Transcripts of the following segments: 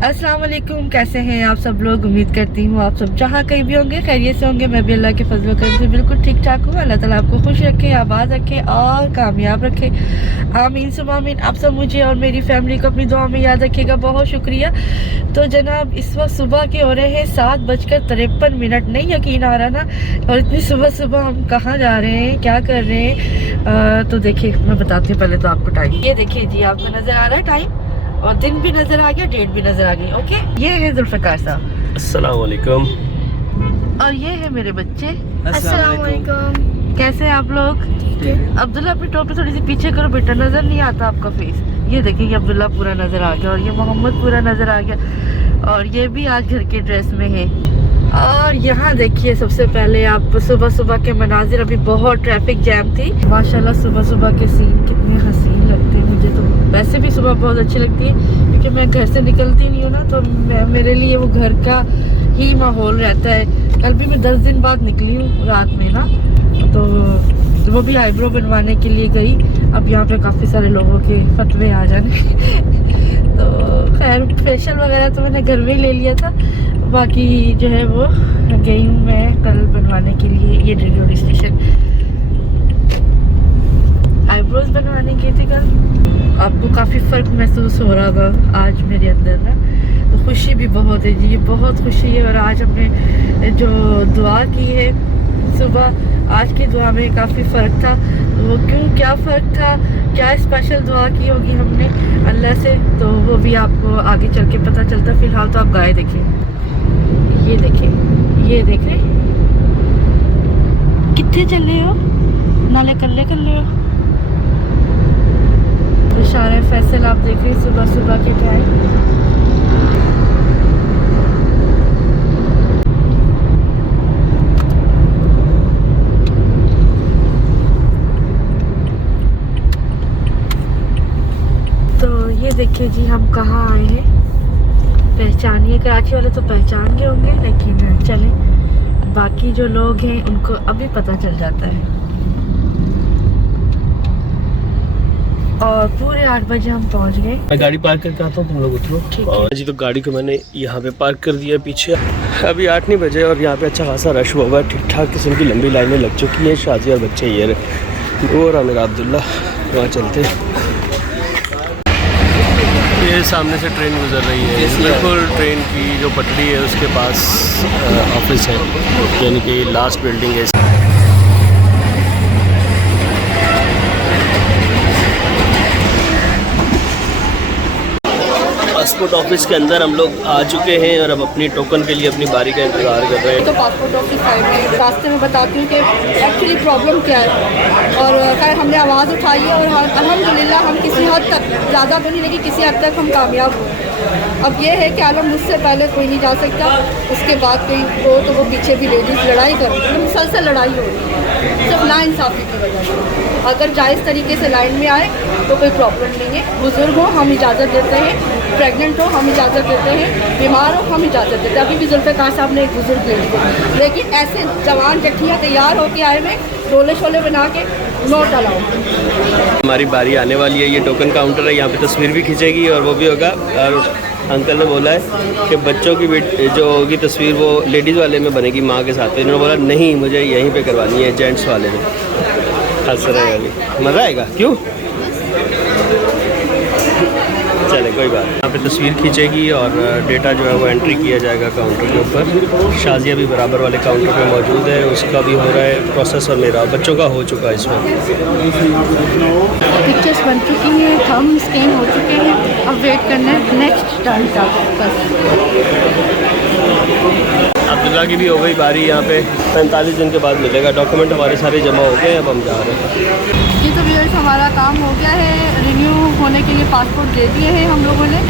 अस्सलाम वालेकुम, कैसे हैं आप सब लोग। उम्मीद करती हूँ आप सब जहाँ कहीं भी होंगे खैरियत से होंगे। मैं भी अल्लाह के फजल करम से बिल्कुल ठीक ठाक हूँ। अल्लाह ताला आपको खुश रखे, आबाद रखे और कामयाब रखे। आमीन सुम्मा आमीन। आप सब मुझे और मेरी फैमिली को अपनी दुआ में याद रखिएगा। बहुत शुक्रिया। तो जनाब इस वक्त सुबह के हो रहे हैं 7:53। नहीं यकीन आ रहा ना, और इतनी सुबह सुबह हम कहाँ जा रहे हैं, क्या कर रहे हैं। तो देखिए मैं बताती हूँ पहले तो आपको टाइम। ये देखिए जी, आपको नजर आ रहा है टाइम, और दिन भी नजर आ गया, डेट भी नजर आ गई। ओके, ये है जुल्फिकार साहब। अस्सलाम वालेकुम। और ये है मेरे बच्चे। अस्सलाम वालेकुम। कैसे हैं आप लोग। अब्दुल्ला अपनी टोपी थोड़ी सी पीछे करो बेटा, नजर नहीं आता आपका फेस। ये देखिए ये अब्दुल्ला पूरा नजर आ गया, और ये मोहम्मद पूरा नजर आ गया, और ये भी आज घर के ड्रेस में है। और यहाँ देखिए सबसे पहले आप सुबह सुबह के मनाजिर। अभी बहुत ट्रैफिक जैम थी। माशाल्लाह सुबह सुबह के सीन कितने हसीन लगते हैं। मुझे तो वैसे भी सुबह बहुत अच्छी लगती है, क्योंकि मैं घर से निकलती नहीं हूँ ना, तो मेरे लिए वो घर का ही माहौल रहता है। कल भी मैं 10 दिन बाद निकली हूँ रात में ना, तो वो भी आईब्रो बनवाने के लिए गई। अब यहाँ पे काफ़ी सारे लोगों के फतवे आ जाने तो खैर फेशियल वगैरह तो मैंने घर में ही ले लिया था। बाकी जो है वो गई हूँ मैं कल बनवाने के लिए। ये डिलीवरी स्टेशन आईब्रोज बनवाने गई थी कल। आपको काफ़ी फ़र्क महसूस हो रहा होगा आज मेरे अंदर ना, तो खुशी भी बहुत है जी, ये बहुत खुशी है। और आज हमने जो दुआ की है सुबह, आज की दुआ में काफ़ी फ़र्क था। वो क्यों, क्या फ़र्क था, क्या स्पेशल दुआ की होगी हमने अल्लाह से, तो वो भी आपको आगे चल के पता चलता। फ़िलहाल तो आप गाय देखिए, ये देखिए, ये देख रहे कितने चल रहे हो, नाले कल्ले कल्ले हो। इशारे फैसल आप देख रहे सुबह सुबह के टाइम। देखिए जी हम कहाँ आए हैं, पहचानिए। कराची वाले तो पहचान गए होंगे, लेकिन चलें बाकी जो लोग हैं उनको अभी पता चल जाता है। और पूरे 8 बजे हम पहुंच गए। मैं गाड़ी पार्क करके आता हूँ, तुम लोग उतरो। और जी तो गाड़ी को मैंने यहाँ पे पार्क कर दिया पीछे। अभी 8 नहीं बजे और यहाँ पे अच्छा खासा रश हुआ हुआ है। ठीक ठाक किस्म की लंबी लाइनें लग चुकी हैं। शादी और बच्चे ये और रहा मेरा अब्दुल्ला, वहाँ चलते हैं। ये सामने से ट्रेन गुजर रही है, बिल्कुल ट्रेन की जो पटरी है उसके पास ऑफिस है, यानी कि लास्ट बिल्डिंग है। पासपोर्ट ऑफिस के अंदर हम लोग आ चुके हैं और अब अपनी टोकन के लिए अपनी बारी का इंतज़ार कर रहे हैं। तो पासपोर्ट ऑफिस साइड में रास्ते में बताती हूँ कि एक्चुअली प्रॉब्लम क्या है। और खैर हमने आवाज़ उठाई है, और अल्हम्दुलिल्लाह हम किसी हद तक, ज़्यादा तो नहीं लेकिन किसी हद तक हम कामयाब हुए। अब ये है कि आलम मुझसे पहले कोई नहीं जा सकता, उसके बाद कोई हो तो वो पीछे भी लेडीज़ लड़ाई कर रही है। मुसलसल लड़ाई हो रही है सिर्फ नाइंसाफ़ी की वजह से। अगर जायज़ तरीके से लाइन में आए तो कोई प्रॉब्लम नहीं है। बुज़ुर्ग हो हम इजाज़त देते हैं, प्रेग्नेंट हो हम इजाज़त देते हैं, बीमार हो हम इजाज़त देते हैं। अभी भी जुल्फ़िकार साहब ने एक बुज़ुर्ग ले ली, लेकिन ऐसे जवान जट्ठियाँ तैयार होके आए हुए डोले शोले बना के नोट अलाउ। हमारी बारी आने वाली है, ये टोकन काउंटर है, यहाँ पे तस्वीर भी खींचेगी और वो भी होगा। और अंकल ने बोला है कि बच्चों की जो होगी तस्वीर वो लेडीज़ वाले में बनेगी माँ के साथ। इन्होंने बोला नहीं मुझे यहीं पे करवानी है जेंट्स वाले में। हंस रहे वाली, मज़ा आएगा क्यों। चले कोई बात। यहाँ पे तस्वीर खींचेगी और डेटा जो है वो एंट्री किया जाएगा काउंटर के ऊपर। शाजिया भी बराबर वाले काउंटर पे मौजूद है, उसका भी हो रहा है प्रोसेस, और मेरा बच्चों का हो चुका है। इसमें पिक्चर्स बन चुकी हैं, थंब स्कैन हो चुके हैं, अब वेट करना है नेक्स्ट टर्न का। अब्दुल्ला की भी हो गई बारी। यहाँ पे 45 दिन के बाद मिलेगा। डॉक्यूमेंट हमारे सारे जमा हो गए, अब हम जा रहे हैं। ये तो व्यूअर्स हमारा काम हो गया है, रिन्यू होने के लिए पासपोर्ट दे दिए हैं हम लोगों ने,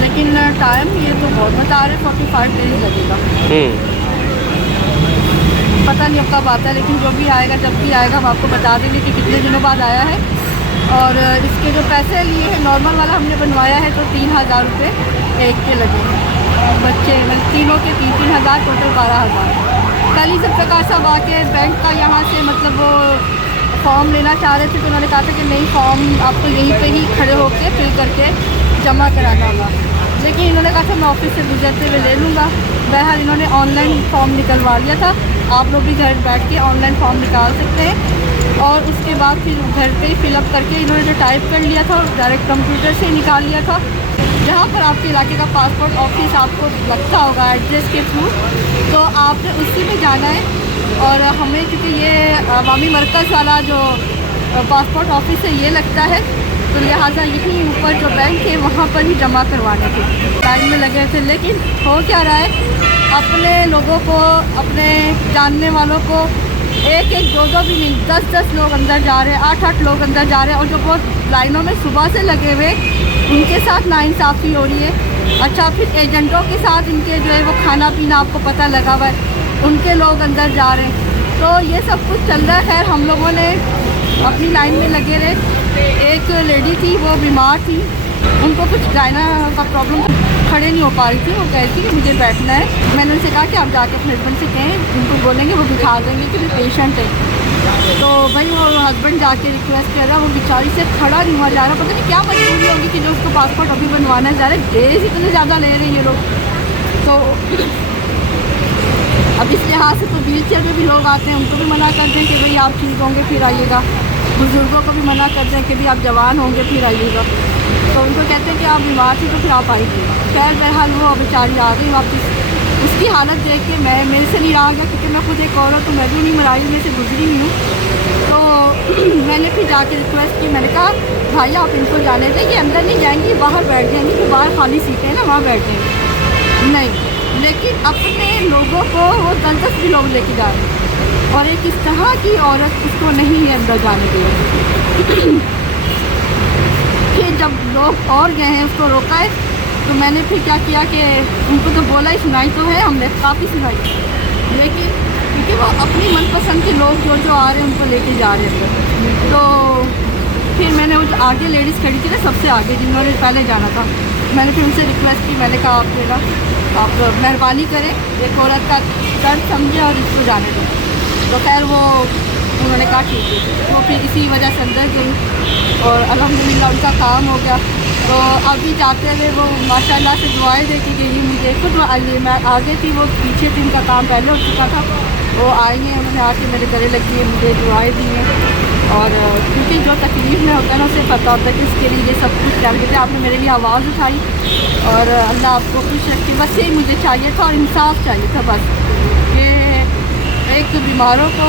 लेकिन टाइम ये तो बहुत बता रहे 45 डेज लगेगा। पता नहीं अब कब आता है, लेकिन जो भी आएगा जब भी आएगा हम आपको बता देंगे कि कितने दिनों बाद आया है। और इसके जो पैसे लिए हैं, नॉर्मल वाला हमने बनवाया है तो 3000 रुपये एक के लगेंगे। बच्चे मतलब तीनों के 3-3 हज़ार, टोटल 12,000। कल ही जुल्फ़िकार साहब आके बैंक का यहाँ से मतलब वो फॉर्म लेना चाह रहे थे, तो उन्होंने कहा था कि नहीं फॉर्म आपको यहीं पे ही खड़े होकर फिल करके जमा कराना होगा। लेकिन इन्होंने कहा था मैं ऑफिस से गुजरते हुए ले लूँगा। बहरहाल इन्होंने ऑनलाइन फॉर्म निकलवा लिया था। आप लोग भी घर बैठ के ऑनलाइन फॉर्म निकाल सकते हैं और उसके बाद फिर घर पे फिलअप करके इन्होंने जो टाइप कर लिया था और डायरेक्ट कंप्यूटर से निकाल लिया था। जहाँ पर आपके इलाके का पासपोर्ट ऑफिस आपको लगता होगा एड्रेस के थ्रू, तो आपने उसी में जाना है। और हमें क्योंकि ये अवामी मरकज़ वाला जो पासपोर्ट ऑफिस है ये लगता है, तो लिहाजा यहीं ऊपर जो बैंक है वहाँ पर ही जमा करवाने थे। लाइन में लगे थे, लेकिन हो क्या रहा है, अपने लोगों को, अपने जानने वालों को एक एक दो दो भी नहीं 10-10 लोग अंदर जा रहे हैं, 8-8 लोग अंदर जा रहे हैं। और जो बहुत लाइनों में सुबह से लगे हुए उनके साथ नाइंसाफ़ी हो रही है। अच्छा, फिर एजेंटों के साथ इनके जो है वो खाना पीना आपको पता लगा हुआ है, उनके लोग अंदर जा रहे हैं। तो ये सब कुछ चल रहा है। खैर हम लोगों ने अपनी लाइन में लगे रहे। एक लेडी थी, वो बीमार थी, उनको कुछ गायना का प्रॉब्लम, खड़े नहीं हो पा रही थी। वो कह रही थी कि मुझे बैठना है। मैंने उनसे कहा कि आप जाके अपने हस्बैंड से कहें, उनको बोलेंगे वो बिठा देंगे कि भी पेशेंट है। तो भाई वो हस्बैंड जाके रिक्वेस्ट कर रहा, वो बेचारी से खड़ा नहीं हुआ जा रहा। पता नहीं क्या मजबूरी होगी कि जो उसको पासपोर्ट अभी बनवाना जा रहा है, डेज इतने ज़्यादा ले रहे हैं ये लोग। तो अब इस लिहाज से तो व्हील चेयर पर भी लोग आते हैं, उनको भी मना कर दें कि भाई आप ठीक होंगे फिर आइएगा। बुज़ुर्गों को भी मना कर दें कि भाई आप जवान होंगे फिर आइएगा। तो उनको कहते हैं कि आप बीमार थे तो फिर आप आइए। खैर बहरहाल वो बेचारी आ गई वापस। उसकी हालत देख के मैं मेरे से नहीं रहा गया, क्योंकि मैं खुद एक औरत हूँ, मैं भी नहीं मराई में से गुजरी हुई हूँ। तो मैंने फिर जाके रिक्वेस्ट की, मैंने कहा भाई आप इनको जाने दें, ये अंदर नहीं जाएंगी, बाहर बैठ जाएंगी, तो बाहर खाली सीटें हैं ना, वहाँ बैठ जाएंगी। नहीं, लेकिन अपने लोगों को वो 10-10 भी लोग लेके जा रहे हैं और एक इस तरह की औरत उसको नहीं है अंदर जाने के। फिर जब लोग और गए हैं उसको रोका है, तो मैंने फिर क्या किया कि उनको तो बोला ही, सुनाई तो है हमने काफ़ी सुनाई, लेकिन क्योंकि वो अपनी मनपसंद के लोग जो जो आ रहे हैं उनको लेके जा रहे थे। तो फिर मैंने वो जो आगे लेडीज़ खड़ी थी ना, सबसे आगे जिन्होंने पहले जाना था, मैंने फिर उनसे रिक्वेस्ट की, मैंने कहा आप मेरा आप मेहरबानी करें, एक औरत का दर्द समझे और इसको जाने दें। तो खैर वो उन्होंने कहा ठीक है। वो फिर इसी वजह से अंदर गई और अल्हम्दुलिल्लाह उनका काम हो गया। तो अभी जाते हुए वो माशाल्लाह से दुआएं देती गई मुझे। खुद आइए, मैं आगे थी, वो पीछे थी, उनका काम पहले हो चुका था। वो आएंगे, उन्होंने आके मेरे गले लगी है, मुझे दुआएं दी हैं। और क्योंकि जो तकलीफ़ में होता है ना, उसे पता होता है कि इसके लिए ये सब कुछ क्या कहते हैं। आपने मेरे लिए आवाज़ उठाई और अल्लाह आपको खुश रखे, बस यही मुझे चाहिए था और इंसाफ चाहिए था बस, कि एक बीमारों को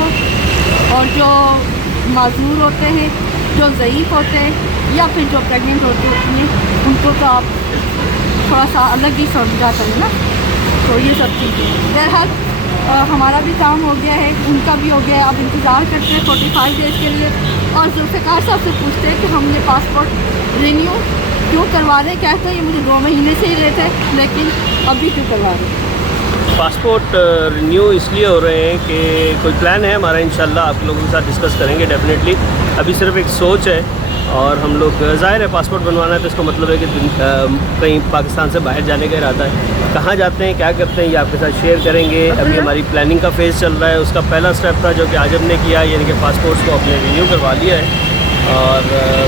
और जो माजूर होते हैं, जो ज़ईफ़ होते हैं या फिर जो प्रेग्नेंट होती हैं, उनको तो आप थोड़ा सा अलग ही समझा करें ना। तो ये सब चीज़ें बहरहाल हमारा भी काम हो गया है, उनका भी हो गया है। अब इंतज़ार करते हैं 45 डेज़ के लिए और ज़ुल्फ़िकार साहब से पूछते हैं कि हम ये पासपोर्ट रिन्यू क्यों करवा रहे हैं। कहते हैं ये मुझे 2 महीने से ही रहे थे, लेकिन अभी क्यों करवा रहे हैं। पासपोर्ट रिन्यू इसलिए हो रहे हैं कि कोई प्लान है हमारा, इंशाल्लाह आप लोगों के साथ डिस्कस करेंगे डेफिनेटली। अभी सिर्फ एक सोच है और हम लोग ज़ाहिर है पासपोर्ट बनवाना है तो इसका मतलब है कि कहीं पाकिस्तान से बाहर जाने का इरादा है। कहाँ जाते हैं, क्या करते हैं, ये आपके साथ शेयर करेंगे। अभी हमारी प्लानिंग का फेज़ चल रहा है। उसका पहला स्टेप था जो कि आज हमने किया, यानी कि पासपोर्ट्स को अपने रिन्यू करवा लिया है और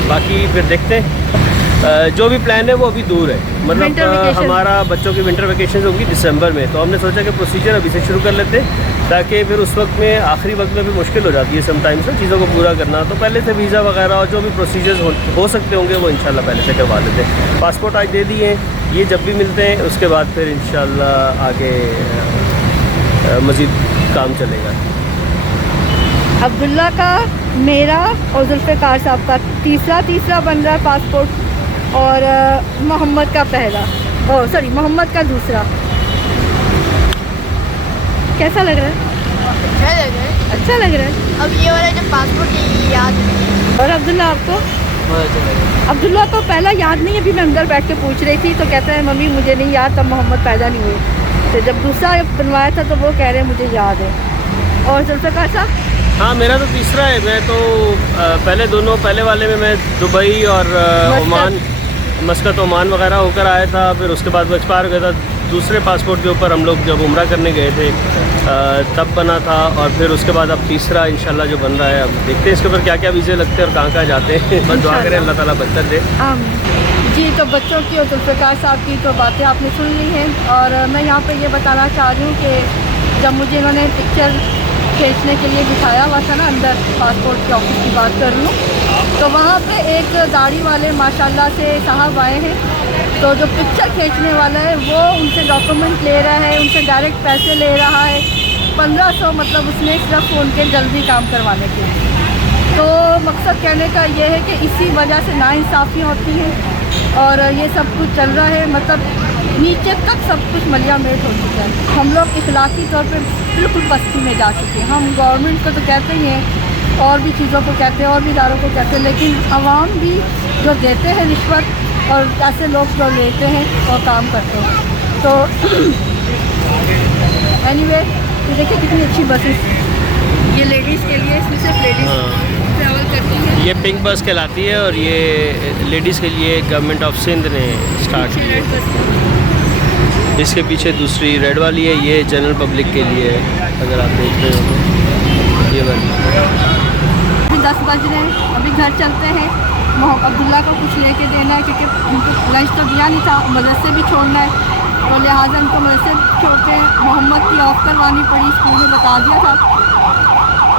बाकी फिर देखते हैं। जो भी प्लान है वो अभी दूर है, मतलब हमारा बच्चों की विंटर वेकेशन होगी दिसंबर में, तो हमने सोचा कि प्रोसीजर अभी से शुरू कर लेते ताकि फिर उस वक्त में आखिरी वक्त में भी मुश्किल हो जाती है समटाइम्स ना चीज़ों को पूरा करना। तो पहले से वीज़ा वगैरह और जो भी प्रोसीजर्स हो सकते होंगे वो इंशाल्लाह पहले से करवा लेते हैं। पासपोर्ट आज दे दिए, ये जब भी मिलते हैं उसके बाद फिर इंशाल्लाह आगे मज़ीद काम चलेगा। अब्दुल्ला का, मेरा और ज़ुल्फ़िकार साहब का तीसरा बन रहा है पासपोर्ट और मोहम्मद का पहला, मोहम्मद का दूसरा। कैसा लग रहा है? अच्छा लग रहा है। अब ये वाला जो पासपोर्ट है ये याद है। और अब्दुल्ला आपको? अब्दुल्ला को पहला याद नहीं, अभी मैं अंदर बैठ के पूछ रही थी तो कहता है मम्मी मुझे नहीं याद, तब मोहम्मद पैदा नहीं हुए। तो जब दूसरा बनवाया था तो वो कह रहे हैं मुझे याद है। और ज़ुल्फ़िकार साहब? हाँ मेरा तो तीसरा है। मैं तो पहले वाले में मैं दुबई और ओमान, मस्कत ओमान वगैरह होकर आया था, फिर उसके बाद वो एक्सपायर हो गया था। दूसरे पासपोर्ट के ऊपर हम लोग जब उम्रा करने गए थे तब बना था और फिर उसके बाद अब तीसरा इंशाल्लाह जो बन रहा है। अब देखते हैं इसके ऊपर क्या क्या वीज़े लगते हैं और कहाँ कहाँ जाते हैं। बस दुआ करें अल्लाह ताला बरकत दे। जी जी, तो बच्चों की और जुल्फ़िकार साहब की तो बातें आपने सुन ली हैं, और मैं यहाँ पे ये बताना चाह रही हूँ कि जब मुझे इन्होंने पिक्चर खींचने के लिए बिठाया हुआ था ना, अंदर पासपोर्ट के ऑफिस की बात कर लूँ, तो वहाँ पे एक दाढ़ी वाले माशाल्लाह से साहब आए हैं। तो जो पिक्चर खींचने वाला है वो उनसे डॉक्यूमेंट ले रहा है, उनसे डायरेक्ट पैसे ले रहा है 1500, मतलब उसने सिर्फ उनके जल्दी काम करवाने के लिए। तो मकसद कहने का ये है कि इसी वजह से नाइंसाफ़ियाँ होती हैं और ये सब कुछ चल रहा है, मतलब नीचे तक सब कुछ मलिया मेट हो चुका है। हम लोग इखलाकी तौर पे बिल्कुल बस्ती में जा चुके हैं। हम गवर्नमेंट को तो कहते ही हैं और भी चीज़ों को कहते हैं और भी इदारों को कहते हैं, लेकिन आवाम भी जो देते हैं रिश्वत और ऐसे लोग जो लेते हैं और काम करते हैं। तो एनीवे, ये देखिए कितनी अच्छी बसेस, ये लेडीज़ के लिए, इसमें सिर्फ लेडीज़ ट्रैवल करती हैं। ये पिंक बस कहलाती है और ये लेडीज़ के लिए गवर्नमेंट ऑफ सिंध ने स्टार्ट की है। इसके पीछे दूसरी रेड वाली है, ये जनरल पब्लिक के लिए है, अगर आप देख रहे हो तो ये वाली। अभी 10 बज रहे हैं, अभी घर चलते हैं। अब्दुल्ला को कुछ लेके देना है क्योंकि उनको लंच तो दिया नहीं था, मदरसे भी छोड़ना है, तो लिहाजा उनको मदरसे छोड़ते हैं। मोहम्मद की ऑफ करवानी पड़ी, स्कूल में बता दिया था।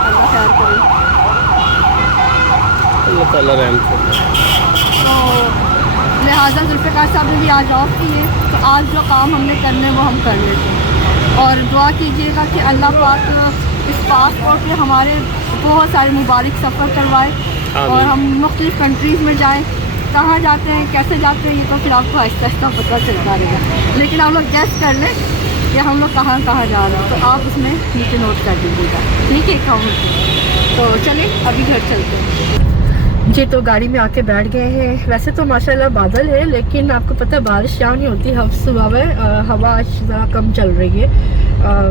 अल्लाह खैर करे, अल्लाह ताला रहम करे। तो लिहाजा जुल्फ़िकार साहब ने भी आज ऑफ की है, तो आज जो काम हमने करने वो हम कर लेते हैं। और दुआ कीजिएगा कि अल्लाह पाक इस पासपोर्ट पे हमारे बहुत सारे मुबारक सफ़र करवाए और हम मुख्तलिफ़ कंट्रीज़ में जाएँ। कहाँ जाते हैं, कैसे जाते हैं, ये तो फिर आपको आहिस्ता आहिस्ता पता चलता रहेगा, लेकिन आप लोग गैस कर लें कि हम लोग कहाँ कहाँ जा रहे हैं, तो आप उसमें नीचे नोट कर दीजिएगा, ठीक है कमेंट। तो चलिए अभी घर चलते हैं जी। तो गाड़ी में आके बैठ गए हैं। वैसे तो माशाल्लाह बादल है, लेकिन आपको पता है बारिश यहाँ नहीं होती, सुबह में हवा आज ज़रा कम चल रही है।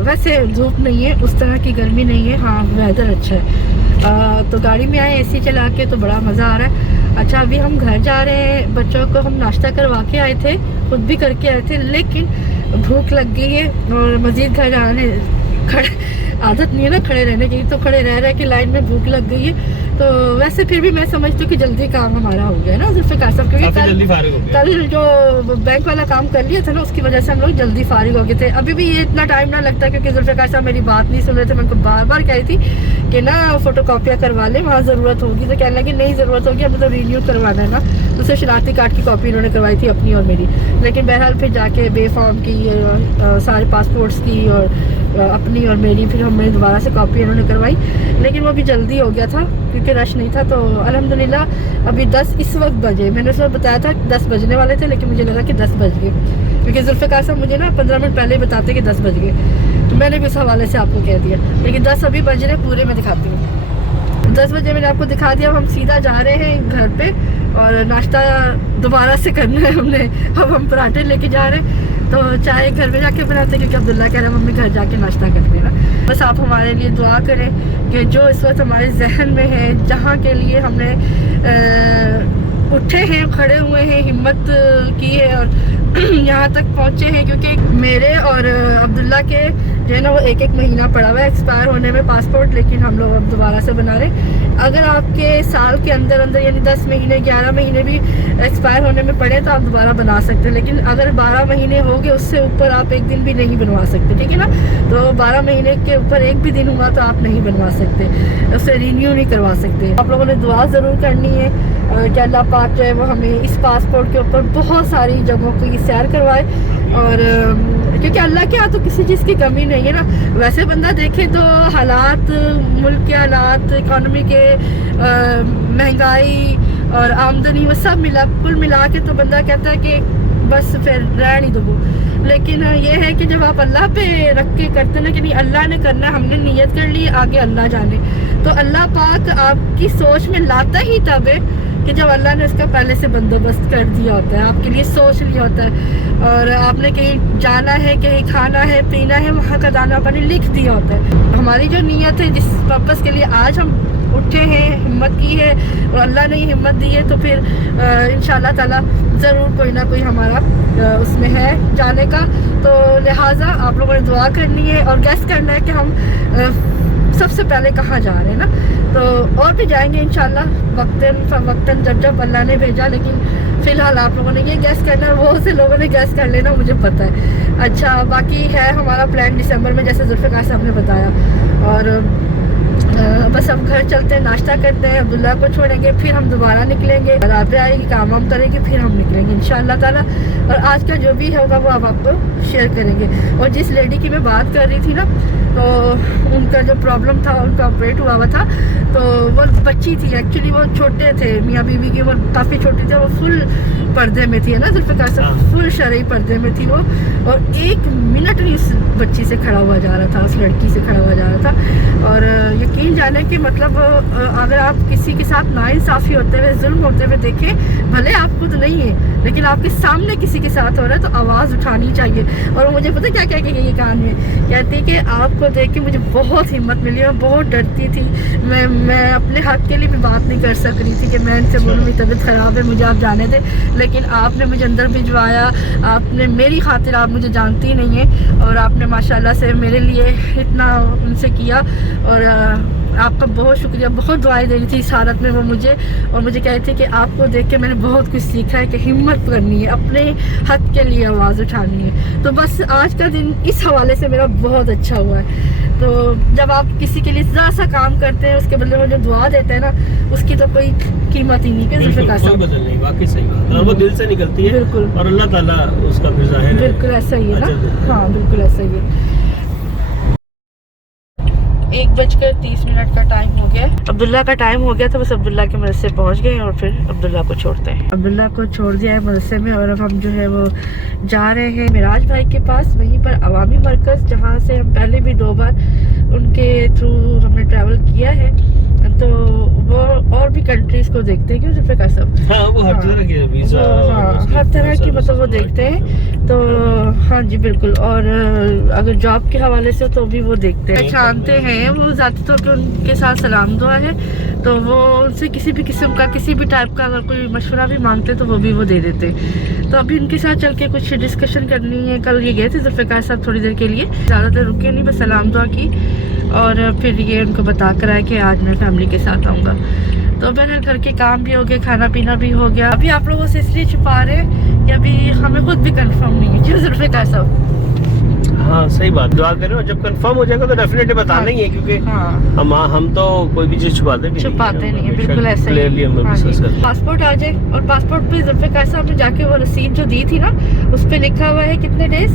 वैसे धूप नहीं है, उस तरह की गर्मी नहीं है, हाँ वेदर अच्छा है। तो गाड़ी में आए एसी चला के, तो बड़ा मज़ा आ रहा है। अच्छा, अभी हम घर जा रहे हैं, बच्चों को हम नाश्ता करवा के आए थे, खुद भी करके आए थे, लेकिन भूख लग गई है और मज़ीद घर जाने आदत नहीं है ना खड़े रहने की, तो खड़े रह रहे कि लाइन में भूख लग गई है। तो वैसे फिर भी मैं समझती हूँ कि जल्दी काम हमारा हो गया ना जुल्फ़िकार साहब, क्योंकि कल जो बैंक वाला काम कर लिया था ना, उसकी वजह से हम लोग जल्दी फारिग हो गए थे। अभी भी ये इतना टाइम ना लगता, क्योंकि जुल्फ़िकार साहब मेरी बात नहीं सुन रहे थे। मैं उनको बार बार कह रही थी कि ना फ़ोटो कॉपियाँ करवा लें, वहाँ ज़रूरत होगी, तो कहने लगी नहीं ज़रूरत होगी, अब तो रिन्यू करवाना है ना। तो उसे शनाख्ती कार्ड की कॉपी उन्होंने करवाई थी, अपनी और मेरी, लेकिन बहरहाल फिर जाके बेफॉर्म की सारे पासपोर्ट्स की और अपनी और मेरी फिर हमने दोबारा से कॉपी इन्होंने करवाई, लेकिन वो भी जल्दी हो गया था क्योंकि रश नहीं था। तो अल्हम्दुलिल्लाह अभी 10 इस वक्त बजे, मैंने उस वक्त बताया था 10 बजने वाले थे, लेकिन मुझे लगा कि 10 बज गए, क्योंकि जुल्फ़िकार साहब मुझे ना 15 मिनट पहले ही बताते कि 10 बज गए, तो मैंने भी उस हवाले से आपको कह दिया। लेकिन 10 अभी बज रहे पूरे, में दिखाती हूँ 10 बजे मैंने आपको दिखा दिया। अब हम सीधा जा रहे हैं घर पे और नाश्ता दोबारा से करना है हमने। अब हम पराठे लेके जा रहे हैं, तो चाय घर में जाके बनाते हैं, क्योंकि अब्दुल्ला कह रहा है मम्मी घर जाके नाश्ता करते हैं ना। बस आप हमारे लिए दुआ करें कि जो इस वक्त हमारे जहन में है, जहाँ के लिए हमने उठे हैं, खड़े हुए हैं, हिम्मत की है और यहाँ तक पहुँचे हैं, क्योंकि मेरे और अब्दुल्ला के जो है ना वो एक महीना पड़ा हुआ है एक्सपायर होने में पासपोर्ट, लेकिन हम लोग अब दोबारा से बना रहे हैं। अगर आपके साल के अंदर अंदर यानी 10 महीने 11 महीने भी एक्सपायर होने में पड़े तो आप दोबारा बना सकते हैं, लेकिन अगर 12 महीने हो गए उससे ऊपर आप एक दिन भी नहीं बनवा सकते, ठीक है ना। तो 12 महीने के ऊपर एक भी दिन हुआ तो आप नहीं बनवा सकते, उससे रिन्यू नहीं करवा सकते। आप लोगों ने दुआ ज़रूर करनी है कि अल्लाह पाक जो है वो हमें इस पासपोर्ट के ऊपर बहुत सारी जगहों की सैर करवाए, और क्योंकि अल्लाह के यहाँ तो किसी चीज़ की कमी नहीं है ना। वैसे बंदा देखे तो हालात, मुल्क के हालात, इकॉनमी के महंगाई और आमदनी वो सब कुल मिला के तो बंदा कहता है कि बस फिर रहने दो वो। लेकिन ये है कि जब आप अल्लाह पे रख के करते ना कि नहीं अल्लाह ने करना, हमने नियत कर ली, आगे अल्लाह जाने, तो अल्लाह पाक आपकी सोच में लाता ही तब है कि जब अल्लाह ने उसका पहले से बंदोबस्त कर दिया होता है, आपके लिए सोच लिया होता है, और आपने कहीं जाना है, कहीं खाना है, पीना है, वहाँ का दाना पानी लिख दिया होता है। हमारी जो नीयत है, जिस पर्पज़ के लिए आज हम उठे हैं, हिम्मत की है और अल्लाह ने हिम्मत दी है, तो फिर इंशाअल्लाह ताला ज़रूर कोई ना कोई हमारा उसमें है जाने का। तो लिहाजा आप लोगों ने दुआ करनी है और गैस करना है कि हम सबसे पहले कहाँ जा रहे हैं ना। तो और भी जाएंगे इंशाल्लाह वक्तन जब अल्लाह ने भेजा। लेकिन फ़िलहाल आप लोगों ने ये गैस करना है, बहुत से लोगों ने गैस कर लेना, मुझे पता है। अच्छा, बाकी है हमारा प्लान दिसंबर में, जैसे जुल्फ़िकार साहब ने बताया। और बस अब घर चलते हैं, नाश्ता करते हैं, अब्दुल्ला को छोड़ेंगे, फिर हम दोबारा निकलेंगे। रात आएगी, काम वाम करेंगे, फिर हम निकलेंगे इंशाअल्लाह ताला। और आज का जो भी होगा वो अब आपको शेयर करेंगे। और जिस लेडी की मैं बात कर रही थी ना, तो उनका जो प्रॉब्लम था, उनका ऑपरेट हुआ था, तो वो बच्ची थी एक्चुअली, वो छोटे थे मियाँ बीवी की, वो काफ़ी छोटी थी, वो फुल पर्दे में थी, है ना जुल्फ़िकार साहब, फुल शरई पर्दे में थी वो। और 1 मिनट नहीं उस बच्ची से खड़ा हुआ जा रहा था, उस लड़की से खड़ा हुआ जा रहा था। और यकीन जाने कि मतलब अगर आप किसी के साथ नाइंसाफ़ी होते हुए, जुल्म होते हुए देखें, भले आप खुद नहीं है, लेकिन आपके सामने किसी के साथ हो रहा है तो आवाज़ उठानी चाहिए। और वो मुझे पता क्या क्या कह ये कान में कहती कि आपको देख के मुझे बहुत हिम्मत मिली, और बहुत डरती थी, मैं अपने हक के लिए भी बात नहीं कर सक रही थी कि मैं इनसे बोलूँ मेरी तबीयत ख़राब है, मुझे आप जाने दें, लेकिन आपने मुझे अंदर भिजवाया, आपने मेरी खातिर, आप मुझे जानती नहीं है, और आपने माशाल्लाह से मेरे लिए इतना उनसे किया। और आपका बहुत शुक्रिया, बहुत दुआएं दे रही थी इस हालत में वो मुझे, और मुझे कह रही थी कि आपको देख के मैंने बहुत कुछ सीखा है कि हिम्मत करनी है, अपने हक के लिए आवाज़ उठानी है। तो बस आज का दिन इस हवाले से मेरा बहुत अच्छा हुआ है। तो जब आप किसी के लिए ज़रा सा काम करते हैं, उसके बदले में जो दुआ देते हैं ना, उसकी तो कोई कीमत ही नहीं है। कोई बदल नहीं, वाकई सही बात है, और वो दिल से निकलती है। बिल्कुल, और अल्लाह ताला उसका फिर ज़ाहिर है, बिल्कुल ऐसा ही है ना। हाँ, बिल्कुल ऐसा ही है। 1:30 का टाइम हो गया, अब्दुल्ला का टाइम हो गया, तो बस अब्दुल्ला के मदरसे पहुंच गए और फिर अब्दुल्ला को छोड़ते हैं। अब्दुल्ला को छोड़ दिया है मदरसे में, और अब हम जो है वो जा रहे हैं मिराज भाई के पास, वहीं पर अवामी मरकज़, जहाँ से हम पहले भी 2 बार उनके थ्रू हमने ट्रैवल किया है। तो वो और भी कंट्रीज को देखते हैं, क्यों जुल्फ़िकार साहब? हाँ, वो हर तरह के वीज़ा, हाँ, हर तरह की मतलब वो देखते हैं। तो हाँ जी बिल्कुल। और अगर जॉब के हवाले से तो भी वो देखते हैं, जानते हैं वो ज़ाती तौर पर उनके साथ सलाम दुआ है, तो वो उनसे किसी भी किस्म का, किसी भी टाइप का अगर कोई मशवरा भी मांगते तो वो भी वो दे देते। तो अभी उनके साथ चल के कुछ डिस्कशन करनी है। कल ये गए थे जुल्फ़िकार साहब थोड़ी देर के लिए, ज़्यादा देर रुके नहीं, बस सलाम दुआ की, और फिर ये उनको बता कर आया कि आज मैं फैमिली के साथ आऊँगा। तो बहरहाल घर के काम भी हो गए, खाना पीना भी हो गया। अभी आप लोगों से इसलिए छुपा रहे हैं कि अभी हमें खुद भी कंफर्म नहीं है, क्यों जुल्फ़िकार साहब? हाँ सही बात, दुआ करें, और जब कंफर्म हो जाएगा तो डेफिनेटली बताना ही है, क्योंकि हम तो कोई भी चीज़ छुपाते नहीं है, बिल्कुल ऐसा ही। पासपोर्ट आ जाए, और पासपोर्ट पे जुल्फ़िकार साहब ने जाके वो रसीद जो दी थी ना, उस पे लिखा हुआ है कितने days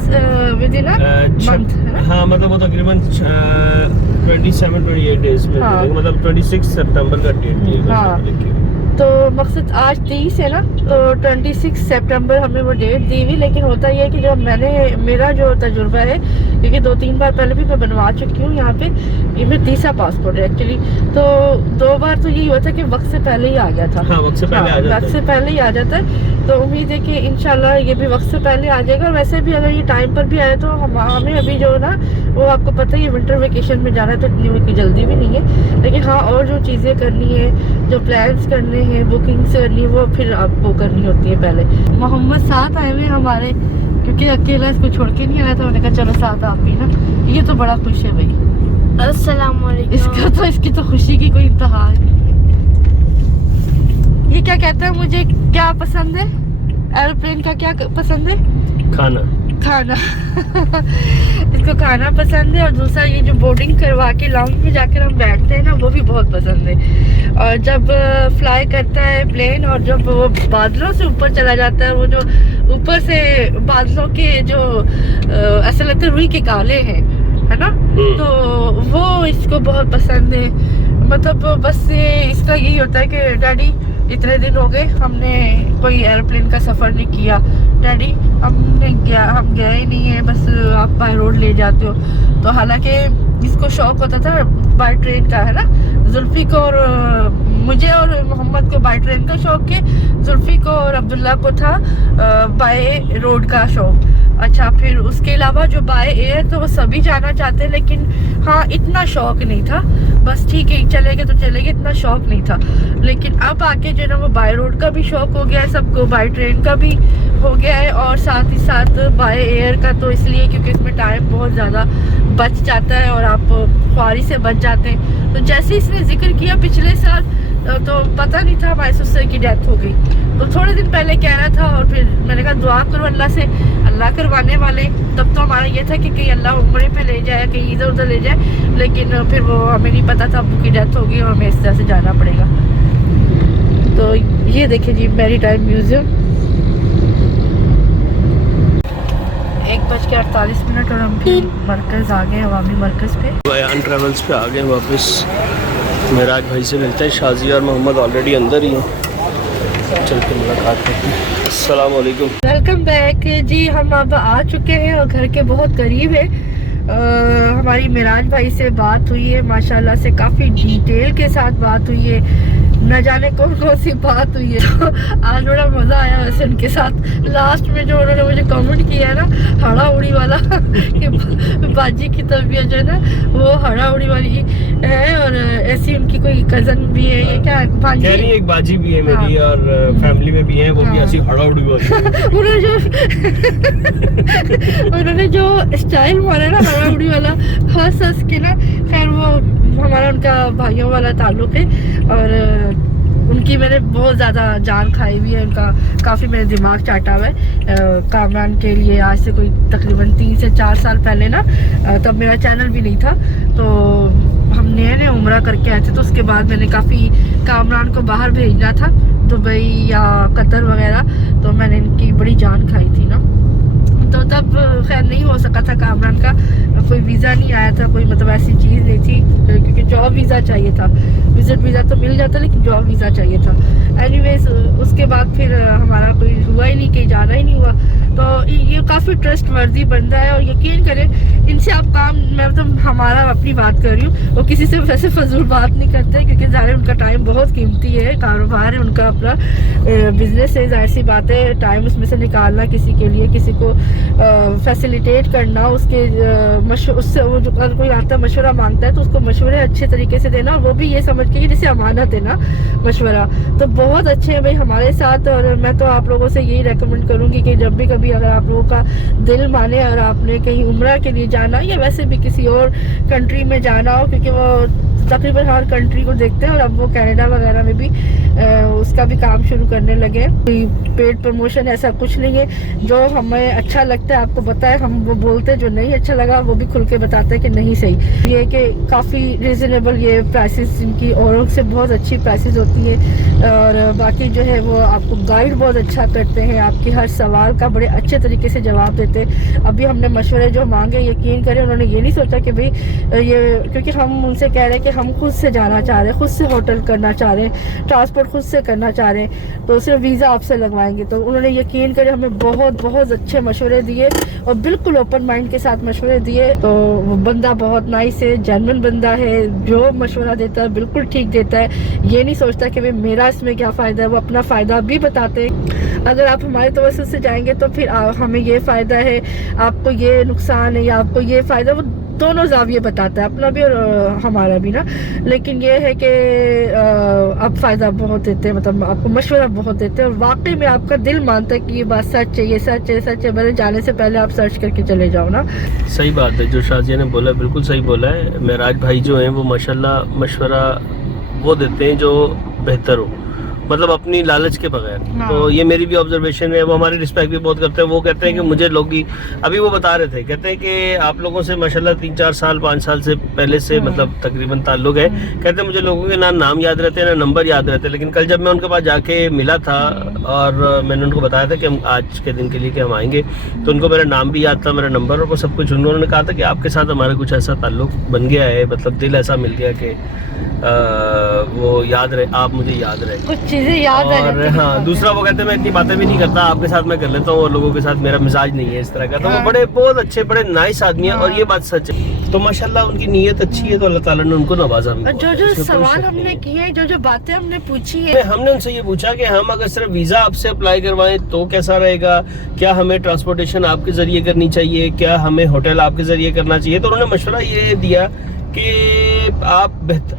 with in a month, है ना? हाँ, मतलब वो तकरीबन 27-28 डेज में, मतलब 26 सितंबर का डेट दिया। तो मकसद आज 30 है ना, तो 26 सितंबर हमें वो डेट दी हुई। लेकिन होता ये है कि जब मेरा जो तजुर्बा है, क्योंकि 2-3 बार पहले भी मैं बनवा चुकी हूँ यहाँ पे, ये मेरा तीसरा पासपोर्ट है एक्चुअली। तो 2 बार तो यही हुआ था कि वक्त से पहले ही आ गया था। हाँ, वक्त से पहले ही आ जाता है। तो उम्मीद है कि इंशाल्लाह ये भी वक्त से पहले आ जाएगा। और वैसे भी अगर ये टाइम पर भी आए तो हमें अभी जो ना, वो आपको पता ही है विंटर वेकेशन में जाना है, तो इतनी कोई जल्दी भी नहीं है। लेकिन हाँ, और जो चीज़ें करनी है, जो प्लान्स करने हैं, बुकिंग से करनी, वो फिर आपको करनी होती है पहले। मोहम्मद साथ आए हुए हमारे, क्योंकि अकेला इसको छोड़ के नहीं आया था, मैंने कहा चलो साथ आप भी ना। ये तो बड़ा खुश है भाई, अस्सलाम वालेकुम। इसकी तो खुशी की कोई इंतहा है। ये क्या कहता है, मुझे क्या पसंद है, एरोप्लेन का क्या पसंद है? खाना इसको खाना पसंद है। और दूसरा ये जो बोर्डिंग करवा के लाउंज में जाकर हम बैठते हैं ना, वो भी बहुत पसंद है। और जब फ्लाई करता है प्लेन, और जब वो बादलों से ऊपर चला जाता है, वो जो ऊपर से बादलों के जो ऐसा लगता है रुई के काले हैं, है ना, तो वो इसको बहुत पसंद है। मतलब बस इसका यही होता है कि डैडी इतने दिन हो गए हमने कोई एरोप्लेन का सफ़र नहीं किया, डैडी हम गए ही नहीं है, बस आप बाय रोड ले जाते हो। तो हालांकि इसको शौक होता था बाय ट्रेन का, है ना, जुल्फ़ी को और मुझे और मोहम्मद को बाय ट्रेन का शौक है, जुल्फ़ी को और अब्दुल्ला को था बाय रोड का शौक। अच्छा, फिर उसके अलावा जो बाय एयर तो वो सभी जाना चाहते हैं, लेकिन हाँ इतना शौक नहीं था। बस ठीक है चलेंगे तो चलेंगे, इतना शौक नहीं था। लेकिन अब आके जो ना वो बाय रोड का भी शौक हो गया है सबको, बाय ट्रेन का भी हो गया है, और साथ ही साथ बाय एयर का तो इसलिए क्योंकि इसमें टाइम बहुत ज़्यादा बच जाता है और आप ख्वारी से बच जाते हैं। तो जैसे ही इसने जिक्र किया पिछले साल, तो पता नहीं था हमारे ससुर की डेथ हो गई, तो थोड़े दिन पहले कह रहा था, और फिर मैंने कहा दुआ करो अल्लाह से, अल्लाह करवाने वाले। तब तो हमारा ये था कि कहीं अल्लाह उम्रे पे ले जाए, कहीं इधर उधर ले जाए, लेकिन फिर वो हमें नहीं पता था अब्बू की डेथ होगी और हमें इस तरह से जाना पड़ेगा। तो ये देखिए जी मैरीटाइम म्यूजियम, 1:48 और हम फिर मरकज़ आ गए, अवामी मरकज़ पे। बयान ट्रेवल्स पे आ गए वापस। मेराज भाई से मिलते हैं, शाजिया और मोहम्मद ऑलरेडी अंदर ही हैं, चल के मुलाकात करते हैं। अस्सलाम वालेकुम, वेलकम बैक जी। हम अब आ चुके हैं और घर के बहुत करीब है। हमारी मेराज भाई से बात हुई है, माशाल्लाह से काफ़ी डिटेल के साथ बात हुई है, न जाने कौन कौन सी बात हुई है। तो आज बड़ा मज़ा आया वैसे उनके साथ। लास्ट में जो उन्होंने मुझे कमेंट किया है ना, हड़ा उड़ी वाला कि बाजी की तबीयत जो है ना वो हड़ा उड़ी वाली है, और ऐसी उनकी कोई कज़न भी है, ये क्या भांजी, एक बाजी भी है मेरी, हाँ। और फैमिली में भी है, वो भी ऐसी हड़ा उड़ी वाली उन्होंने जो स्टाइल मारा ना हड़ा उड़ी वाला, हंस हंस के ना, खैर वो हमारा उनका भाइयों वाला ताल्लुक है, और उनकी मैंने बहुत ज़्यादा जान खाई हुई है, उनका काफ़ी मेरे दिमाग चाटा हुआ है। कामरान के लिए आज से कोई तकरीबन 3 से 4 साल पहले ना, तब मेरा चैनल भी नहीं था, तो हम नए उम्रा करके आए थे, तो उसके बाद मैंने काफ़ी कामरान को बाहर भेजना था, दुबई या कतर वगैरह, तो मैंने इनकी बड़ी जान खाई थी ना। तो तब खैर नहीं हो सका था कामरान का, कोई वीज़ा नहीं आया था, कोई मतलब ऐसी चीज़ नहीं थी, क्योंकि जॉब वीज़ा चाहिए था। विजिट वीज़ा तो मिल जाता, लेकिन जॉब वीज़ा चाहिए था। एनीवेज उसके बाद फिर हमारा कोई हुआ ही नहीं, कहीं जाना ही नहीं हुआ। तो ये काफ़ी ट्रस्ट वर्दी बंदा है, और यकीन करें इनसे आप काम, मैं मतलब हमारा अपनी बात कर रही हूँ, वो किसी से वैसे फजूल बात नहीं करते, क्योंकि ज़ाहिर उनका टाइम बहुत कीमती है, कारोबार है उनका, अपना बिजनेस है, जाहिर सी बात है टाइम उसमें से निकालना, किसी के लिए किसी को फैसिलिटेट करना, उसके उससे वो जो अगर कोई आता है मशवरा मांगता है तो उसको मशवरे अच्छे तरीके से देना, और वो भी ये समझ के कि जैसे अमानत है ना मशवरा। तो बहुत अच्छे हैं भाई हमारे साथ, और मैं तो आप लोगों से यही रेकमेंड करूँगी कि जब भी कभी अगर आप लोगों का दिल माने और आपने कहीं उम्रा के लिए जाना या वैसे भी किसी और कंट्री में जाना हो, क्योंकि वो तकरीबन हर कंट्री को देखते हैं, और अब वो कनाडा वगैरह में भी उसका भी काम शुरू करने लगे। पेड प्रमोशन ऐसा कुछ नहीं है, जो हमें अच्छा लगता है आपको पता है, हम वो बोलते हैं, जो नहीं अच्छा लगा वो भी खुल के बताते हैं कि नहीं सही। ये कि काफ़ी रीज़नेबल ये प्राइसेस इनकी औरों से बहुत अच्छी प्राइसेस होती है, और बाकी जो है वो आपको गाइड बहुत अच्छा करते हैं, आपके हर सवाल का बड़े अच्छे तरीके से जवाब देते हैं। अभी हमने मशवरे जो मांगे, यकीन करें उन्होंने ये नहीं सोचा कि भाई ये, क्योंकि हम उनसे कह रहे हैं कि हम खुद से जाना चाह रहे हैं, खुद से होटल करना चाह रहे हैं, ट्रांसपोर्ट खुद से करना चाह रहे हैं, तो सिर्फ वीज़ा आपसे लगवाएंगे। तो उन्होंने यकीन करें हमें बहुत बहुत अच्छे मशवरे दिए, और बिल्कुल ओपन माइंड के साथ मशवरे दिए। तो वो बंदा बहुत नाइस है, जेन्युइन बंदा है, जो मशवरा देता है बिल्कुल ठीक देता है, ये नहीं सोचता कि भाई मेरा इसमें क्या फ़ायदा है, वो अपना फ़ायदा भी बताते हैं। अगर आप हमारे तवज्जुह से जाएंगे तो फिर हमें ये फ़ायदा है, आपको ये नुकसान है, या आपको ये फ़ायदा, वो दोनों जाविये बताता है, अपना भी और हमारा भी ना। लेकिन ये है कि आप फ़ायदा बहुत देते हैं, मतलब आपको मशवरा बहुत देते हैं, और वाकई में आपका दिल मानता है कि ये बात सच है, ये सच है, सच है। मैंने जाने से पहले आप सर्च करके चले जाओ ना। सही बात है जो शाजिया ने बोला, बिल्कुल सही बोला है। मेराज भाई जो हैं वो माशाल्लाह मशवरा वो देते हैं जो बेहतर हो, मतलब अपनी लालच के बगैर। हाँ। तो ये मेरी भी ऑब्जर्वेशन है, वो हमारी रिस्पेक्ट भी बहुत करते हैं। वो कहते हैं कि मुझे लोग ही, अभी वो बता रहे थे, कहते हैं कि आप लोगों से माशाल्लाह 3-4 साल 5 साल से पहले से मतलब तकरीबन ताल्लुक है। कहते हैं मुझे लोगों के ना नाम याद रहते हैं ना नंबर याद रहते हैं, लेकिन कल जब मैं उनके पास जाके मिला था और मैंने उनको बताया था कि हम आज के दिन के लिए कि हम आएंगे, तो उनको मेरा नाम भी याद था, मेरा नंबर, और वो सब कुछ। उन्होंने कहा था कि आपके साथ हमारा कुछ ऐसा ताल्लुक बन गया है, मतलब दिल ऐसा मिल गया कि वो याद रहे, आप मुझे याद रहे, कुछ चीज़ें याद आ जाती हैं। हाँ, दूसरा वो कहते हैं मैं इतनी बातें भी नहीं करता, आपके साथ मैं कर लेता हूँ, और लोगों के साथ मेरा मिजाज नहीं है इस तरह का। तो वो बड़े बहुत अच्छे, बड़े नाइस आदमी है, और ये बात सच है। तो माशाल्लाह उनकी नीयत अच्छी है, तो अल्लाह ताला ने उनको नवाजा भी। जो जो सवाल हमने किए, जो जो बातें हमने पूछी है, हमने उनसे ये पूछा कि हम अगर सिर्फ वीजा आपसे अप्लाई करवाएं तो कैसा रहेगा, क्या हमें ट्रांसपोर्टेशन आपके जरिए करनी चाहिए, क्या हमें होटल आपके जरिए करना चाहिए। तो उन्होंने मशवरा ये दिया कि आप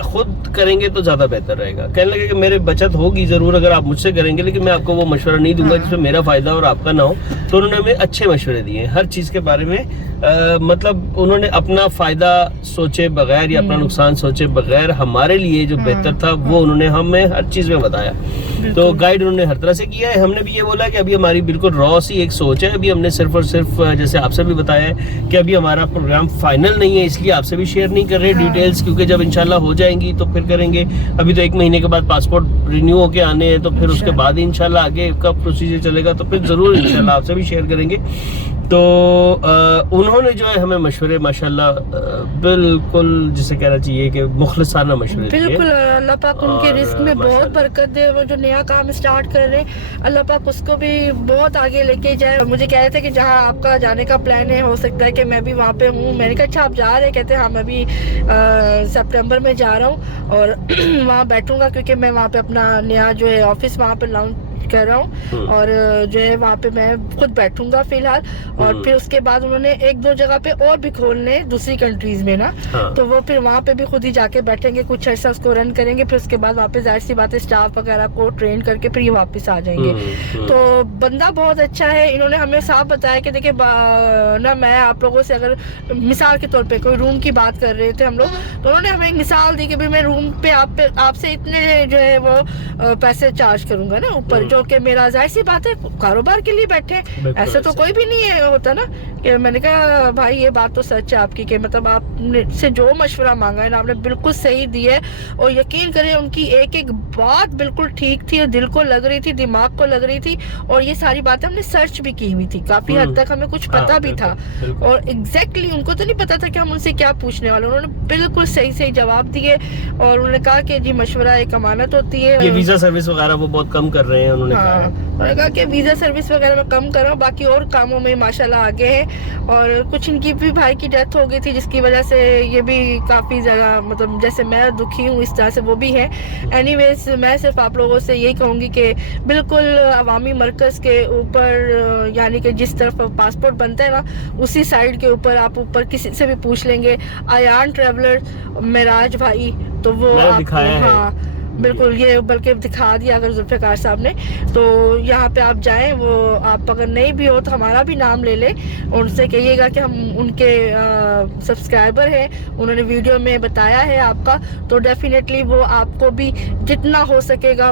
खुद करेंगे तो ज़्यादा बेहतर रहेगा। कहने लगे कि मेरे बचत होगी ज़रूर अगर आप मुझसे करेंगे, लेकिन मैं आपको वो मशवरा नहीं दूंगा जिसमें मेरा फ़ायदा और आपका ना हो। तो उन्होंने हमें अच्छे मशवरे दिए हर चीज़ के बारे में। मतलब उन्होंने अपना फ़ायदा सोचे बगैर या अपना नुकसान सोचे बगैर हमारे लिए जो बेहतर था वो उन्होंने हमें हर चीज़ में बताया। तो गाइड उन्होंने हर तरह से किया है। हमने भी ये बोला कि अभी हमारी बिल्कुल रॉ सी एक सोच है। अभी हमने सिर्फ और सिर्फ जैसे आपसे भी बताया है कि अभी हमारा प्रोग्राम फाइनल नहीं है, इसलिए आपसे भी शेयर नहीं कर रहे डिटेल्स, क्योंकि जब इंशाल्लाह हो जाएंगी तो फिर करेंगे। अभी तो 1 महीने के बाद पासपोर्ट रिन्यू होके आने हैं, तो फिर उसके बाद इंशाल्लाह आगे का प्रोसीजर चलेगा, तो फिर ज़रूर इंशाल्लाह आपसे भी शेयर करेंगे। तो उन्होंने जो है हमें मशवरे माशाल्लाह बिल्कुल जिसे कहना चाहिए कि मुखलिसाना मशवरे दिए। बिल्कुल, अल्लाह पाक उनके रिस्क में बहुत बरकत दे। वो जो नया काम स्टार्ट कर रहे हैं, अल्लाह पाक उसको भी बहुत आगे लेके जाए। मुझे कह रहे थे कि जहाँ आपका जाने का प्लान है, हो सकता है कि मैं भी वहाँ पे हूँ। मैंने कहा अच्छा आप जा रहे हैं? कहते हैं हाँ मैं भी सितंबर में जा रहा हूँ और वहाँ बैठूंगा, क्योंकि मैं वहाँ पे अपना नया जो है ऑफिस वहाँ पे लॉन्च कर रहा हूँ और जो है वहाँ पे मैं खुद बैठूंगा फिलहाल। और फिर उसके बाद उन्होंने 1-2 जगह पे और भी खोलने दूसरी कंट्रीज में ना, तो वो फिर वहाँ पे भी खुद ही जाके बैठेंगे, कुछ अर्सा उसको रन करेंगे। फिर उसके बाद वहाँ पे जाहिर सी बात है स्टाफ वगैरह को ट्रेन करके फिर ये वापस आ जाएंगे। तो बंदा बहुत अच्छा है। इन्होंने हमें साफ बताया कि देखिए ना, मैं आप लोगों से अगर मिसाल के तौर पे कोई रूम की बात कर रहे थे हम लोग, तो उन्होंने हमें एक मिसाल दी कि भाई मैं रूम पे आपसे इतने जो है वो पैसे चार्ज करूंगा ना ऊपर, जो कि मेरा जाहिर सी बात है कारोबार के लिए बैठे, ऐसे तो कोई भी नहीं है होता ना। कि मैंने कहा भाई ये बात तो सच है आपकी, कि मतलब आपने से जो मशवरा मांगा है ना आपने बिल्कुल सही दिया है। और यकीन करें उनकी एक एक बात बिल्कुल ठीक थी और दिल को लग रही थी, दिमाग को लग रही थी। और ये सारी बातें हमने सर्च भी की हुई थी, काफी हद तक हमें कुछ पता भी था। और एग्जैक्टली उनको तो नहीं पता था कि हम उनसे क्या पूछने वाले। उन्होंने बिल्कुल सही सही जवाब दिए और उन्होंने कहा कि जी मशवरा एक अमानत होती है। ये वीजा सर्विस वगैरह वो बहुत कम कर रहे हैं उन्होंने कहा कि वीजा सर्विस वगैरह में कम कर रहा हूँ, बाकी और कामों में माशाल्लाह आगे है। और कुछ इनकी भी भाई की डेथ हो गई थी, जिसकी वजह से ये भी काफ़ी ज़्यादा मतलब जैसे मैं दुखी हूँ इस तरह से वो भी है। एनीवेज मैं सिर्फ आप लोगों से यही कहूँगी कि बिल्कुल अवामी मरकज़ के ऊपर, यानी कि जिस तरफ पासपोर्ट बनता है ना उसी साइड के ऊपर आप ऊपर किसी से भी पूछ लेंगे अयान ट्रेवलर मेराज भाई, तो वो आपको बिल्कुल ये बल्कि दिखा दिया अगर जुल्फ़िकार साहब ने। तो यहाँ पे आप जाएं, वो आप अगर नहीं भी हो तो हमारा भी नाम ले ले, उनसे कहिएगा कि हम उनके सब्सक्राइबर हैं, उन्होंने वीडियो में बताया है आपका, तो डेफिनेटली वो आपको भी जितना हो सकेगा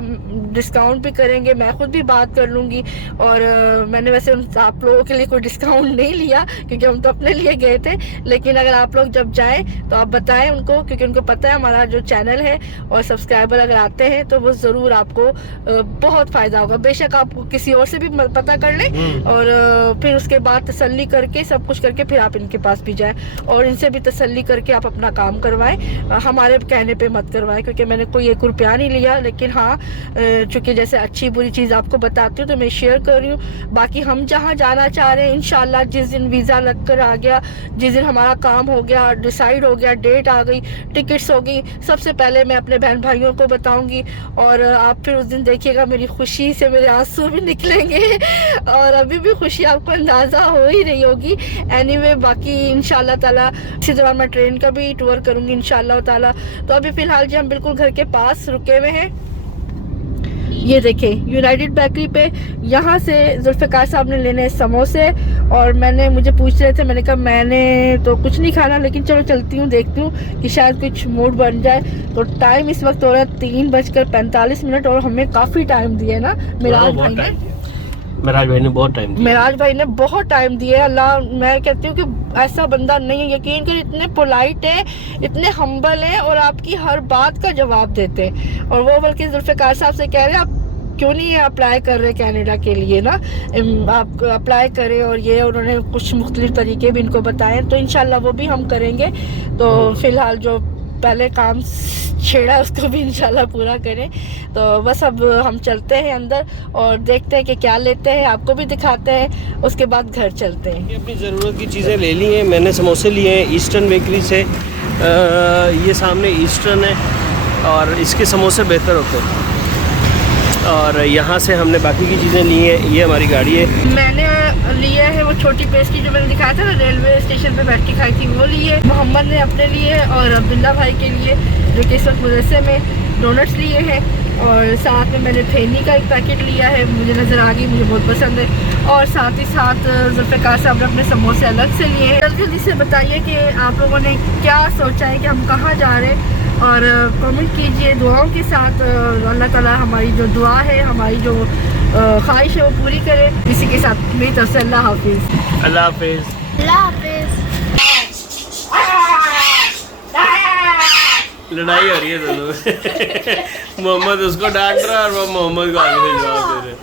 डिस्काउंट भी करेंगे। मैं खुद भी बात कर लूँगी। और मैंने वैसे आप लोगों के लिए कोई डिस्काउंट नहीं लिया क्योंकि हम तो अपने लिए गए थे, लेकिन अगर आप लोग जब जाएँ तो आप बताएँ उनको, क्योंकि उनको पता है हमारा जो चैनल है और सब्सक्राइबर अगर आते हैं तो वो ज़रूर आपको बहुत फ़ायदा होगा। बेशक आप किसी और से भी पता कर लें और फिर उसके बाद तसल्ली करके सब कुछ करके फिर आप इनके पास भी जाएं और इनसे भी तसल्ली करके आप अपना काम करवाएं। हमारे कहने पे मत करवाएं, क्योंकि मैंने कोई 1 रुपया नहीं लिया, लेकिन हाँ चूँकि जैसे अच्छी बुरी चीज़ आपको बताती हूँ तो मैं शेयर कर रही हूँ। बाकी हम जहाँ जाना चाह रहे हैं इंशाल्लाह जिस दिन वीज़ा लग कर आ गया, जिस दिन हमारा काम हो गया, डिसाइड हो गया, डेट आ गई, टिकट्स हो गई, सबसे पहले मैं अपने बहन भाइयों को बताऊंगी और आप फिर उस दिन देखिएगा मेरी खुशी से मेरे आंसू भी निकलेंगे और अभी भी खुशी आपको अंदाज़ा हो ही रही होगी। एनीवे बाकी इंशाल्लाह ताला इसी दौरान मैं ट्रेन का भी टूर करूंगी इंशाल्लाह ताला। तो अभी फ़िलहाल जी हम बिल्कुल घर के पास रुके हुए हैं। ये देखें यूनाइटेड बेकरी पे, यहाँ से जुल्फ़िकार साहब ने लेने समोसे और मुझे पूछ रहे थे, मैंने कहा मैंने तो कुछ नहीं खाना, लेकिन चलो चलती हूँ देखती हूँ कि शायद कुछ मूड बन जाए। तो टाइम इस वक्त हो रहा है 3:45 और हमें काफ़ी टाइम दिया है ना मिराज भाई ने। मेराज भाई ने बहुत टाइम दिया। मेराज भाई ने बहुत टाइम दिया है। अल्लाह, मैं कहती हूँ कि ऐसा बंदा नहीं है, यकीन कर इतने पोलाइट है, इतने हम्बल हैं और आपकी हर बात का जवाब देते हैं। और वो बल्कि जुल्फ़िकार साहब से कह रहे हैं आप क्यों नहीं अप्लाई कर रहे कनाडा के लिए ना, आप अप्लाई करें। और ये उन्होंने कुछ मुख्तलिफ तरीके भी इनको बताए, तो इंशाल्लाह वो भी हम करेंगे। तो फ़िलहाल जो पहले काम छेड़ा उसको भी इंशाल्लाह पूरा करें। तो बस अब हम चलते हैं अंदर और देखते हैं कि क्या लेते हैं, आपको भी दिखाते हैं, उसके बाद घर चलते हैं। अपनी ज़रूरत की चीज़ें ले ली हैं। मैंने समोसे लिए हैं ईस्टर्न बेकरी से, ये सामने ईस्टर्न है और इसके समोसे बेहतर होते हैं। और यहाँ से हमने बाकी की चीज़ें ली हैं। ये हमारी गाड़ी है। मैंने लिया है वो छोटी पेस्ट्री जो मैंने दिखाया था ना, रेलवे स्टेशन पे बैठ के खाई थी, वो लिए। मोहम्मद ने अपने लिए और अब्दुल्ला भाई के लिए, जो कि इस वक्त मदरसे में, डोनट्स लिए हैं। और साथ में मैंने फेनी का एक पैकेट लिया है, मुझे नज़र आ गई, मुझे बहुत पसंद है। और साथ ही साथ जुल्फ़िकार साहब ने अपने समोसे अलग से लिए हैं। जल्दी जल्दी से बताइए कि आप लोगों ने क्या सोचा है कि हम कहाँ जा रहे हैं, और कमेंट कीजिए दुआओं के साथ। अल्लाह ताला हमारी जो दुआ है, हमारी जो ख्वाहिश है वो पूरी करे। इसी के साथ मेरी तरफ से अल्लाह हाफिज़। अल्लाह हाफिज़। अल्लाह हाफिज़। लड़ाई हो रही है दोनों में। मोहम्मद उसको डांट रहा है और वो मोहम्मद को आगे से जवाब दे रहे हैं।